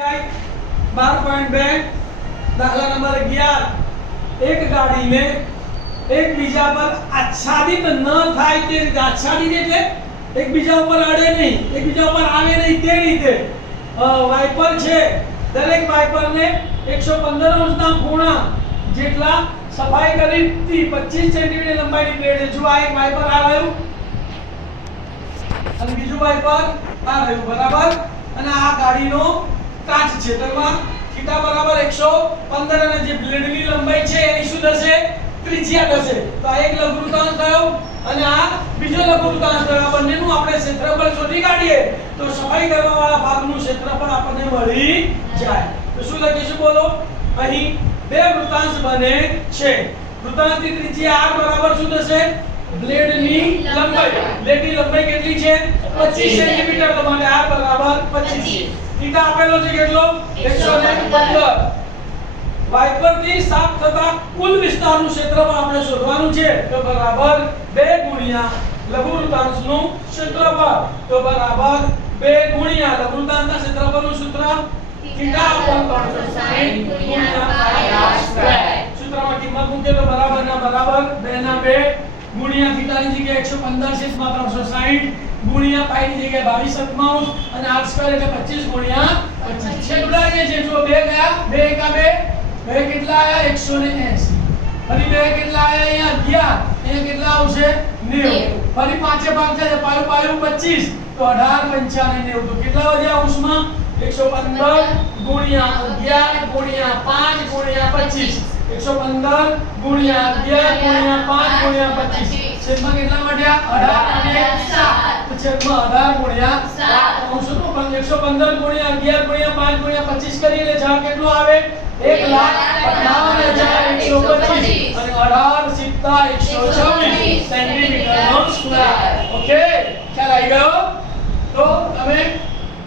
12.2 दाखला नंबर 11 एक गाड़ी में एक बीजा पर आच्छादित न થાય તે રીતે આચ્છાદિત એટલે એક બીજા ઉપર અડે નહીં, એક બીજા ઉપર આવે નહીં તે રીતે વાઇપર છે દરેક વાઇપરને 115 અંશના ખૂણા જેટલા સફાઈ કરી 25 સેન્ટીમીટર લંબાઈની પ્લેટ છે। જો આ એક વાઇપર આ રહ્યું અને બીજું વાઇપર આ રહ્યું બરાબર, અને આ ગાડીનો કાચ છે તો એમાં થીટા બરાબર 115 અને જે બ્લેડની લંબાઈ છે એની શું થશે ત્રિજ્યા થશે। તો આ એક લઘુવૃત્તાંશ થયો અને આ બીજો લઘુવૃત્તાંશ થયો। આ બંનેનું આપણે ક્ષેત્રફળ શોધી કાઢીએ તો સફાઈ કરવાવાળા ભાગનું ક્ષેત્રફળ આપણને મળી જાય। તો શું લખીશું બોલો, અહીં બે વૃત્તાંશ બને છે। વૃત્તાંશની ત્રિજ્યા r બરાબર શું થશે બ્લેડની લંબાઈ, બ્લેડની લંબાઈ કેટલી છે 25 સેન્ટીમીટર, તો માટે r બરાબર 25। થીટા આપેલો છે કેટલો 115। વાઇપર થી સાફ થતા કુલ વિસ્તારનું ક્ષેત્રફળ આપણે શોધવાનું છે તો બરાબર 2 ગુણ્યા લઘુવૃત્તાંશનું ક્ષેત્રફળ, તો બરાબર 2 ગુણ્યા લઘુવૃત્તાંશના ક્ષેત્રફળનું સૂત્ર થીટા upon 360 ગુણ્યા પાઈ r સ્ક્વેર। સૂત્રમાં કિંમત મૂકીએ તો બરાબર ના બરાબર 2 ના 2 ગુણ્યા થીટાની જગ્યાએ 115 છે માં 360 ગુણ્યા પાઈની જગ્યાએ 22 અને r સ્ક્વેર એટલે 25 ગુણ્યા 25 છેદુડા જે છે જો 2 ગયા 2 એકા 2 બે કેટલા આયા 180, ફરી બે કેટલા આયા અહીંયા 11, અહીંયા કેટલા આવશે 90, ફરી પાંચે પાંચ છે પાયું પાયું 25, તો 18 95 90, તો કેટલા વધ્યા અંશમાં 115 ગુણ્યા 11 ગુણ્યા 5 ગુણ્યા 25, 115 ગુણ્યા 11 ગુણ્યા 5 ગુણ્યા 25, છેદમાં કેટલા વધ્યા 18 અને 7, તો છેદમાં 18 ગુણ્યા 7 અંશનો 115 ગુણ્યા 11 ગુણ્યા 5 ગુણ્યા 25 કરીએ એટલે જવાબ કેટલો આવે 1,58,125 અને 18 સિત્તા 126 સેન્ટીમીટરનો સ્ક્વેર। ઓકે, ખ્યાલ આવી ગયો? તો તમે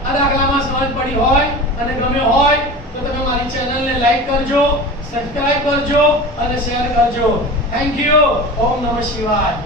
આ દાખલામાં સમજ પડી હોય અને ગમે હોય તો તમે મારી ચેનલને લાઈક કરજો, સબસ્ક્રાઇબ કરજો અને શેર કરજો। Thank you. ઓમ નમઃ શિવાય।